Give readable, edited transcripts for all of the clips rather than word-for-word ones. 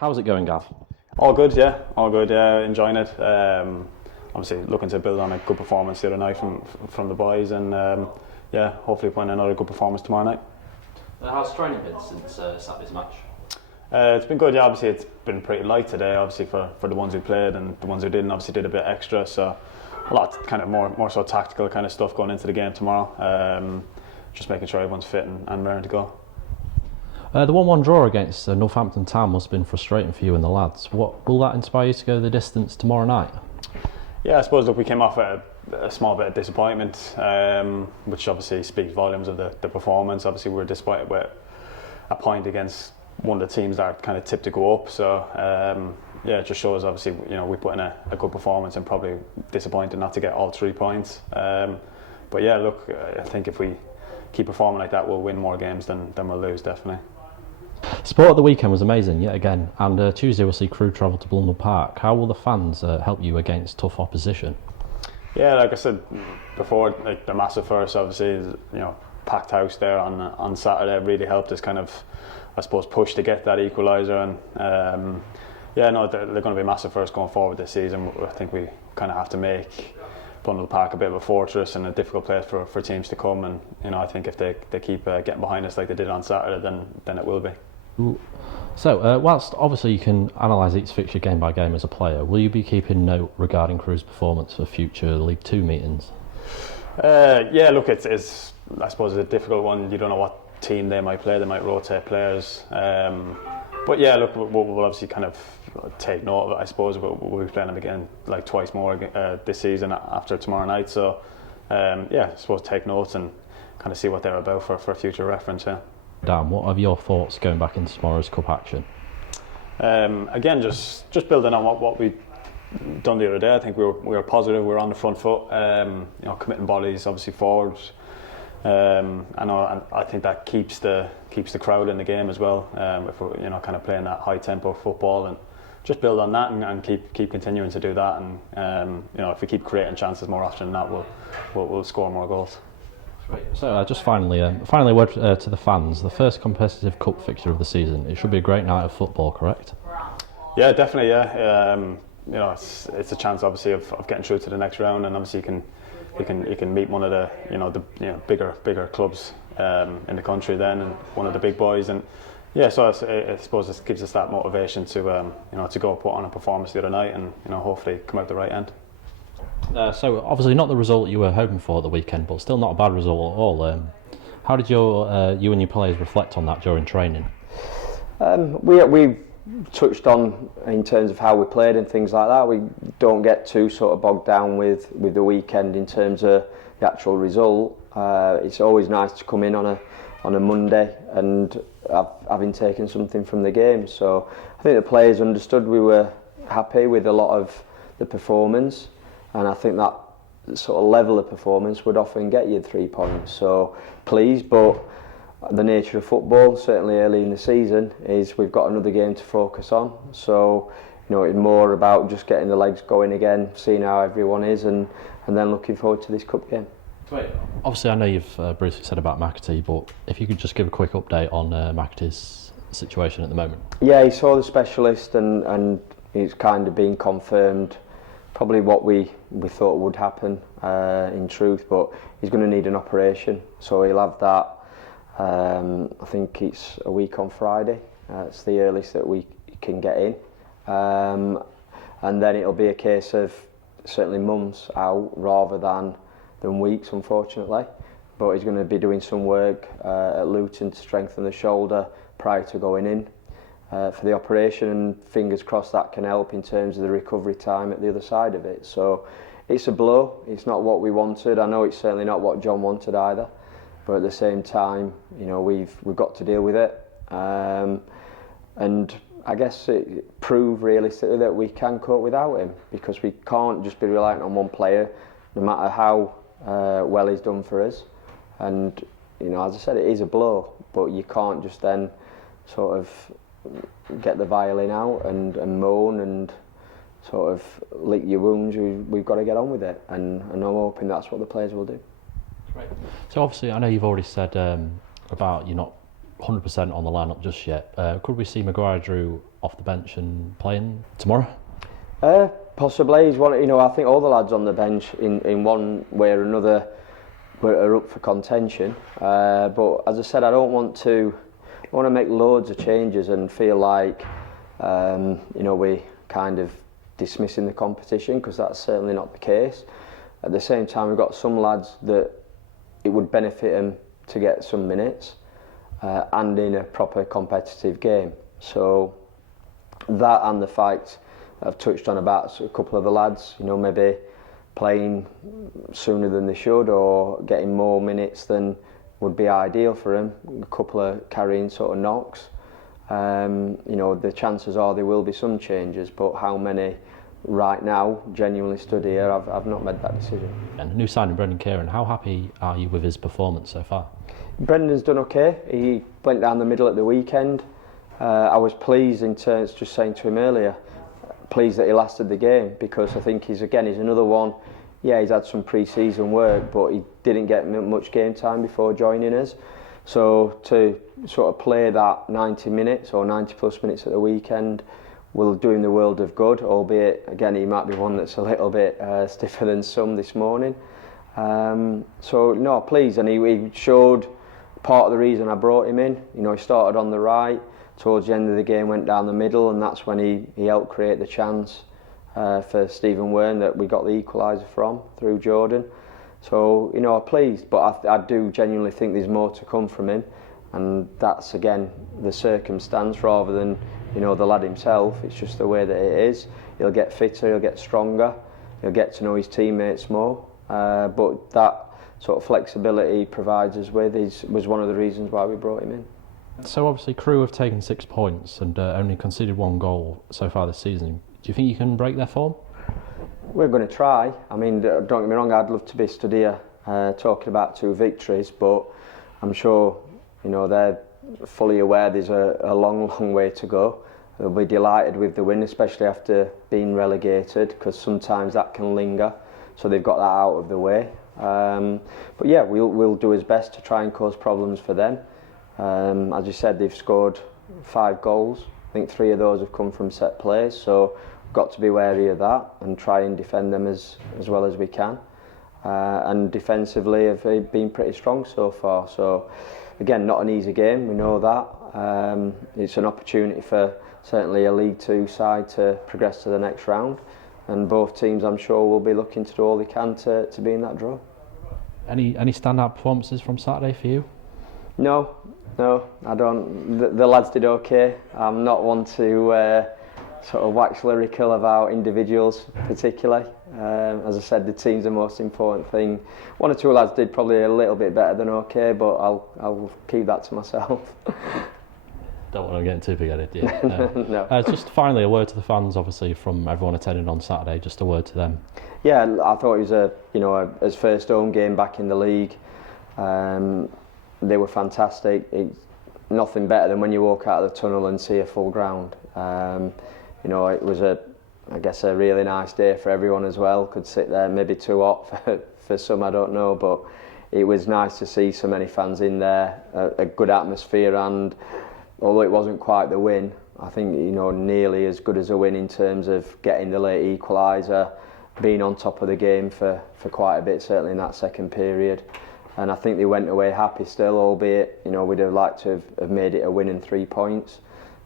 How's it going, Gav? All good, yeah. All good, yeah. Enjoying it. Obviously, looking to build on a good performance the other night from the boys, and yeah, hopefully put in another good performance tomorrow night. How's training been since Saturday's match? It's been good, yeah. Obviously, it's been pretty light today. Obviously, for the ones who played, and the ones who didn't, obviously did a bit extra. So a lot kind of more so tactical kind of stuff going into the game tomorrow. Just making sure everyone's fit and raring to go. The 1-1 draw against Northampton Town must have been frustrating for you and the lads. What will that inspire you to go the distance tomorrow night? Yeah, I suppose we came off a small bit of disappointment, which obviously speaks volumes of the performance. Obviously, we were disappointed with a point against one of the teams that are kind of tipped to go up. So yeah, it just shows obviously we put in a good performance and probably disappointed not to get all 3 points. But yeah, look, I think if we keep performing like that, we'll win more games than we'll lose, definitely. Sport of the weekend was amazing yet again, and Tuesday we'll see Crewe travel to Blundell Park. How will the fans help you against tough opposition? Yeah, like I said before, like the massive first, obviously, packed house there on Saturday really helped us kind of, I suppose, push to get that equaliser, and yeah, no, they're going to be massive first going forward this season. I think we kind of have to make Blundell Park a bit of a fortress and a difficult place for teams to come, and I think if they keep getting behind us like they did on Saturday, then it will be. So, whilst obviously you can analyse each fixture game by game as a player, will you be keeping note regarding Crewe's performance for future League 2 meetings? Yeah, look, it's I suppose it's a difficult one. You don't know what team they might play. They might rotate players. But yeah, look, we'll obviously kind of take note of it. I suppose we'll be playing them again like twice more this season after tomorrow night. So yeah, I suppose take notes and kind of see what they're about for future reference. Yeah. Dan, what are your thoughts going back into tomorrow's cup action? Again, just building on what we done the other day. I think we were positive. We were on the front foot. Committing bodies obviously forward. And I think that keeps the crowd in the game as well. If we're kind of playing that high tempo football, and just build on that and keep continuing to do that. And if we keep creating chances more often than that, we'll score more goals. So just finally a word to the fans. The first competitive cup fixture of the season. It should be a great night of football, correct? Yeah, definitely. Yeah, it's a chance obviously of getting through to the next round, and obviously you can meet one of the bigger clubs in the country then, and one of the big boys, and yeah, so I suppose it gives us that motivation to to go put on a performance the other night, and hopefully come out the right end. So obviously not the result you were hoping for at the weekend, but still not a bad result at all. How did you and your players reflect on that during training? We touched on in terms of how we played and things like that. We don't get too sort of bogged down with the weekend in terms of the actual result. It's always nice to come in on a Monday and having taken something from the game. So I think the players understood we were happy with a lot of the performance. And I think that sort of level of performance would often get you 3 points. So pleased, but the nature of football, certainly early in the season, is we've got another game to focus on. So it's more about just getting the legs going again, seeing how everyone is, and then looking forward to this cup game. Obviously, I know you've briefly said about McAtee, but if you could just give a quick update on McAtee's situation at the moment. Yeah, he saw the specialist, and it's kind of been confirmed. Probably what we thought would happen in truth, but he's going to need an operation, so he'll have that. I think it's a week on Friday. It's the earliest that we can get in, and then it'll be a case of certainly months out rather than weeks, unfortunately. But he's going to be doing some work at Luton to strengthen the shoulder prior to going in for the operation, and fingers crossed that can help in terms of the recovery time at the other side of it. So it's a blow. It's not what we wanted. I know it's certainly not what John wanted either, but at the same time, we've got to deal with it, and I guess it proved realistically that we can cope without him, because we can't just be reliant on one player, no matter how well he's done for us. And as I said, it is a blow, but you can't just then sort of get the violin out and moan and sort of lick your wounds. We've got to get on with it, and I'm hoping that's what the players will do. Right. So obviously, I know you've already said about you not 100% on the lineup just yet. Could we see Maguire-Drew off the bench and playing tomorrow? Possibly. He's one. I think all the lads on the bench in one way or another are up for contention. But as I said, I want to make loads of changes and feel like we kind of dismissing the competition, because that's certainly not the case. At the same time, we've got some lads that it would benefit them to get some minutes and in a proper competitive game. So that, and the fact I've touched on about a couple of the lads, maybe playing sooner than they should or getting more minutes than would be ideal for them. A couple of carrying sort of knocks. The chances are there will be some changes, but how many right now genuinely stood here, I've not made that decision. And new signing Brendan Kieran, how happy are you with his performance so far? Brendan's done okay. He went down the middle at the weekend. I was pleased, in terms, just saying to him earlier, pleased that he lasted the game, because I think he's another one. Yeah, he's had some pre-season work, but he didn't get much game time before joining us. So to sort of play that 90 minutes or 90 plus minutes at the weekend will do him the world of good, albeit, again, he might be one that's a little bit stiffer than some this morning. Pleased, and he showed part of the reason I brought him in. He started on the right, towards the end of the game went down the middle, and that's when he helped create the chance for Stephen Wern that we got the equaliser from, through Jordan. So, pleased, but I do genuinely think there's more to come from him, and that's, again, the circumstance rather than, the lad himself. It's just the way that it is. He'll get fitter, he'll get stronger, he'll get to know his teammates more, but that sort of flexibility he provides us with was one of the reasons why we brought him in. So obviously Crewe have taken 6 points and only conceded 1 goal so far this season. Do you think you can break their form? We're going to try. I mean, don't get me wrong, I'd love to be stood here talking about 2 victories, but I'm sure they're fully aware there's a long way to go. They'll be delighted with the win, especially after being relegated, because sometimes that can linger. So they've got that out of the way. But yeah, we'll do his best to try and cause problems for them. As you said, they've scored 5 goals. I think 3 of those have come from set plays, so we've got to be wary of that and try and defend them as well as we can. And defensively have been pretty strong so far. So again, not an easy game, we know that. It's an opportunity for certainly a League 2 side to progress to the next round, and both teams, I'm sure, will be looking to do all they can to be in that draw. Any standout performances from Saturday for you? No, I don't. The lads did okay. I'm not one to sort of wax lyrical about individuals particularly. As I said, the team's the most important thing. 1 or 2 lads did probably a little bit better than okay, but I'll keep that to myself. Don't want to get too big at it, do you? No. Just finally, a word to the fans, obviously, from everyone attending on Saturday. Just a word to them. Yeah, I thought it was his first home game back in the league. They were fantastic. It's nothing better than when you walk out of the tunnel and see a full ground. It was a really nice day for everyone as well. Could sit there, maybe too hot for some, I don't know, but it was nice to see so many fans in there, a good atmosphere, and although it wasn't quite the win, I think nearly as good as a win in terms of getting the late equaliser, being on top of the game for quite a bit, certainly in that second period. And I think they went away happy still, albeit we'd have liked to have made it a win and 3 points.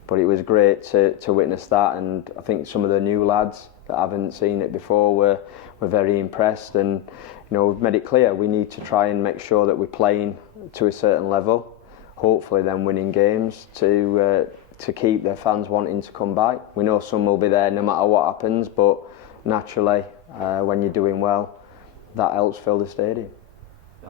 But it was great to witness that, and I think some of the new lads that haven't seen it before were very impressed. And we've made it clear we need to try and make sure that we're playing to a certain level, hopefully then winning games to keep their fans wanting to come back. We know some will be there no matter what happens, but naturally when you're doing well, that helps fill the stadium.